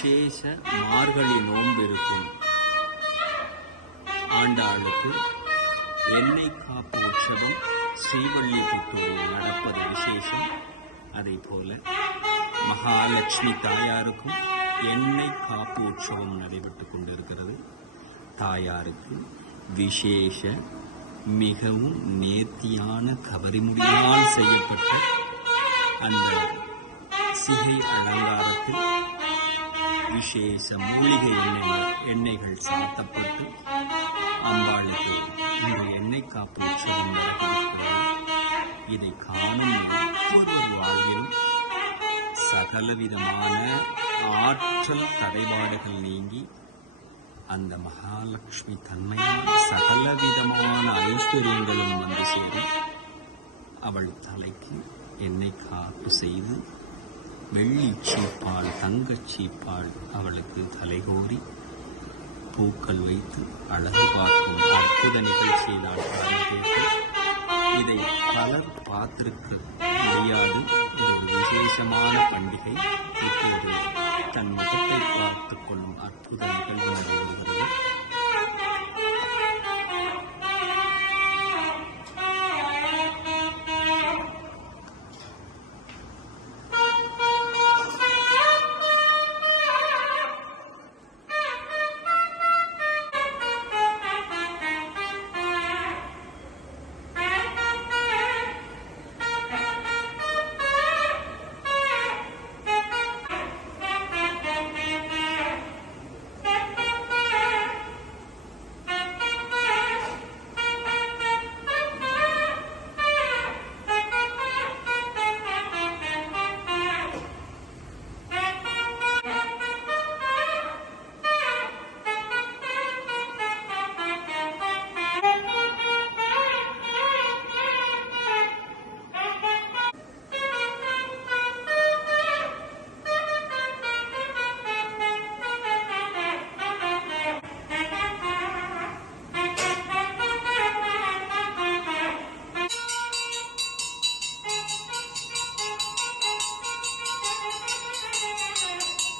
விசேஷ மார்கழி நோன்பு இருக்கும் ஆண்டாளுக்கு எண்ணெய் காப்பு உற்சவம் ஸ்ரீவல்லிபுத்தூரில் நடப்பது விசேஷம். அதே போல மகாலட்சுமி தாயாருக்கும் எண்ணெய் காப்பு உற்சவம் நடைபெற்றுக் கொண்டிருக்கிறது. தாயாருக்கு விசேஷ மிகவும் நேர்த்தியான கவரிமுடியால் செய்யப்பட்ட அந்த சிகை அலங்காரத்தில் விசேஷ மூலிகை எண்ணெய்கள் சாத்தப்பட்டு அம்பாளுக்கு இந்த எண்ணெய் காப்பு உற்சவம் நடக்கிறது. இதை காணும் ஒவ்வொரு வாழ்விலும் சகலவிதமான ஆற்றல் தடைபாடுகள் நீங்கி அந்த மகாலட்சுமி தன்மையான சகலவிதமான ஐஸ்வர்யங்களும் வந்து சேரும். அவள் தலைக்கு எண்ணெய் காப்பு செய்து வெள்ளி சீப்பால் தங்கச் சீப்பால் அவளுக்கு தலைகோரி பூக்கள் வைத்து அழகு பார்க்கும் அற்புத நிகழ்ச்சியினால் கேட்டு இதை பலர் பார்த்திருக்க முடியாது. இது ஒரு விசேஷமான பண்டிகை. இப்போது தன் முகத்தை பார்த்துக் கொள்ளும் அற்புத நிகழ்வு நடைபெறுகிறது.